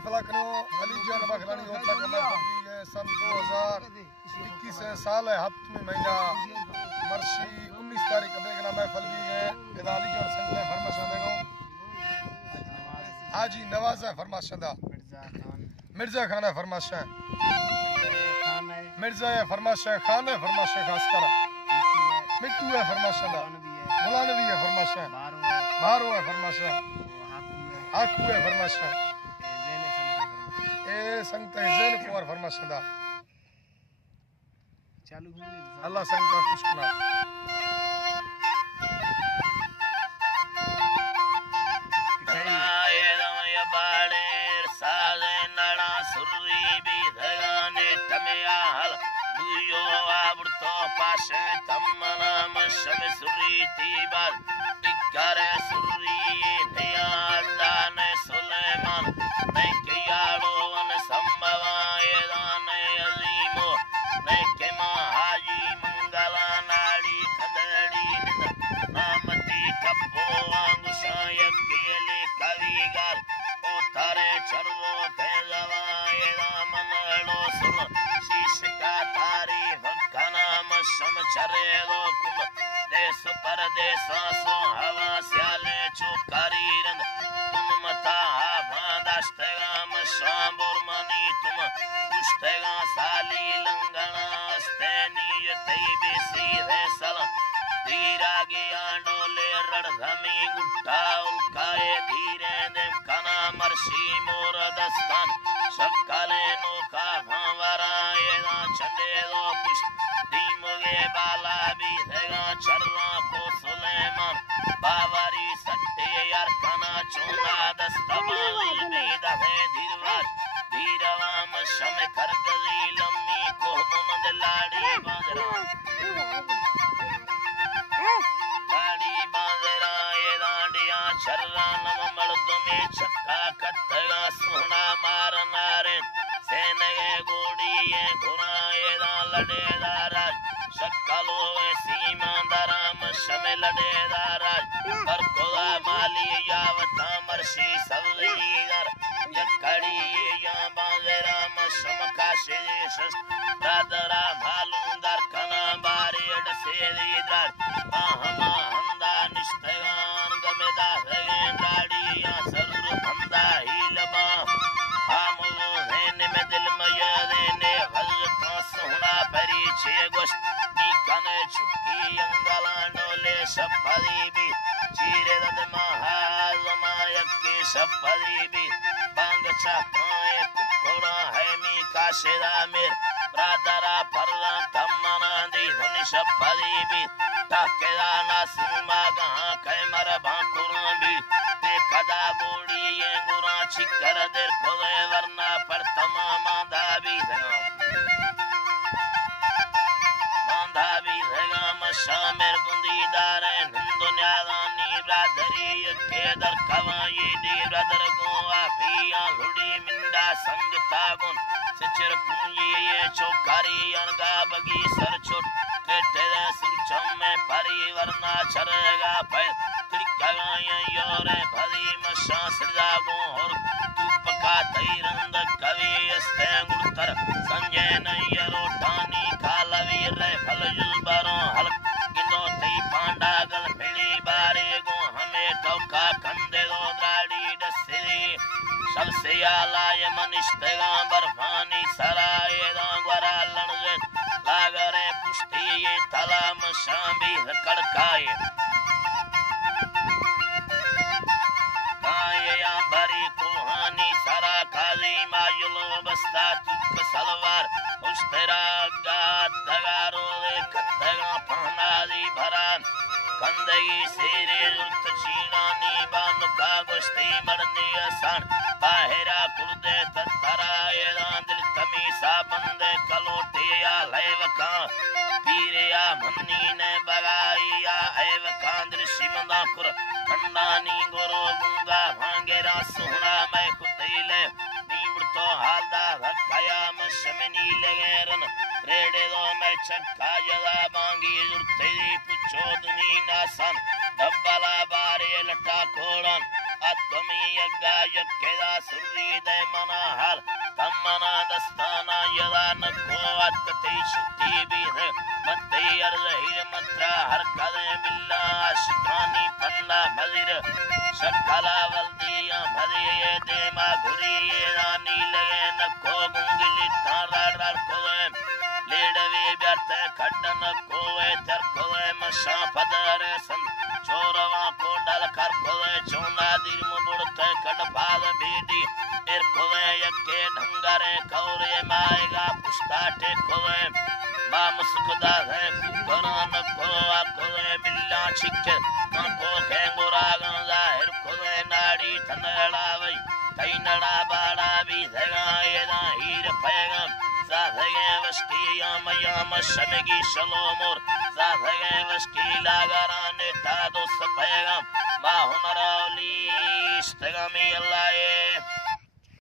महफिल करो अली जान बखलानी होता का महफिल की है सन 2021 साल है हफ्त में महीना मर्शी 19 तारीख का देखना महफिल भी है अली जान संत है फरमाशा देखो हाजी नवाज है फरमाशा मिर्जा खान है फरमाशा मिर्जा है फरमाशा खान है फरमाशा खास कर मिट्टू है फरमाशा गुलानवी है फरमाशा बारो है फरमाशा आकू है फरमाशा ए संत जैन कुमार फरमाशा चालू अल्लाह संत खुश करा Pasha tamana masham suriti bad ikare surri niyadane Sulaiman nekiyalo an sambhavayadane azimo nekema haji mangala nadi khadadi namati kappo angusayakeli kavigal otare charvo tezavayada manalo sun shishka tari vakana शम चरे दो कुम देश परदेश सो हवा स्याले चुकारी रंद तुम मता भादाष्टगाम शांबुर मनी तुम पुष्टगा साली लंगना स्तेनी यतई बेसी रे सल धीरा गया डोले रणधमी गुट्टा उल्काए धीरे दे कना मर्शी मोर दस्तान शक्काले नोका भावराए ना चंडे दो पुष्ट बाला भी देगा चरला को सुलेमान बावरी सट्टे यार कना चुना दस्तबाली भी दहे धीरवार धीरवाम शम कर गली लम्मी को मुनद लाड़ी बाजरा ये दांडिया चरला नव मर्द में छक्का कत्तगा सोना मार नारे सेनगे गोड़ी ये घुरा ये दा लड़े दारा शक्कलो सीमा दराम शमिल डेदाराज पर खुदा माली यावता मर्शी सवलीगर यकड़ी या बाजराम शमकाशे शस रादरा भालूंदर कना बारेड सेलीदर आहमा हंदा निष्ठगान गमेदा हगे गाड़ी या सरुर हंदा हिलबा हामलो हेने में दिल मयदे ने हजरत सोहना परिचे गोश्त कने छुट्टी अंगलानोले सफरीबी चीरे दद महाजमायक के सफरीबी बांग चाकाए कुकोड़ा है मी काशेदा मेर प्रादरा फरला तमना दी हुनी सफरीबी ताकेदा नासुमा गहाँ कै मर भाकुरा भी ते कदा बोड़ी ये गुरा छिकर देर खोदे वरना पर तमामा दाबी शामिर बुंदीदार दुनिया दानी ब्रादरी के दर कवाई दी ब्रदर को आफिया लुड़ी मिंडा संग तागुन सिचर कुंजी ये चौकारी अनगा बगी सर छुट केटे सुरचम में परिवरना चरेगा पैर त्रिकगाया योरे भरी मशा सजागो और तुपका तैरंद कवि स्तेंगुतर संजय नयरो ठानी कालवी रे फलजुल बरो हल पांडागल मिली बारे गो हमें टोका कंदे दो गाड़ी डसरी सबसे आलाय मनिष्ठगा बर्फानी सराय दांगवरा लणजे लागरे पुष्टि ये तलाम शांबी कड़काए काये अंबरी कुहानी सरा काली मायुलो बस्ता तुक सलवार उष्टेरा गात दगारो ले खत्तगा पहनादी भरान कंदगी सेरे जुर्त चीनानी बानु का गोश्ती मरनी आसान बाहरा कुर्दे तत्तरा ये दिल तमीसा बंदे कलोटिया लेवका पीरिया मन्नी ने बगाइया एवका दृश्य मंदाकुर कंडानी गोरो गुंगा भांगेरा सुहरा मैं खुतीले नीमृतो हालदा धक्काया मशमनी लगेरन रेडे दो मैं चक्का जला बांगी जुर्ते पुछोदनी नासन डब्बला बारे लटा कोड़न Atwami yagga yakkeda surri de manahar tammana dastana yadan ko atkati shakti bidhe matte arzahir matra har kade billa shikrani panna mazir shakala valdiya madhiye de ma guri rani lage nakko gungili tarar koe ledave byarte khaddana koe tar koe masha padare san chorava ko dal kar koe chona dir mubudte kadpad bedi er koe yakke dhangare kaure maega puskate koe ma muskuda hai kuran koe billa chikke ko khengura zahir koe nadi thanala vai kainada bada bi dhaga eda hir payam Zahage vaskiya mayama shamegi shalomor Zahage vaskila garane tado sapegam Mahunarauli istegami Allah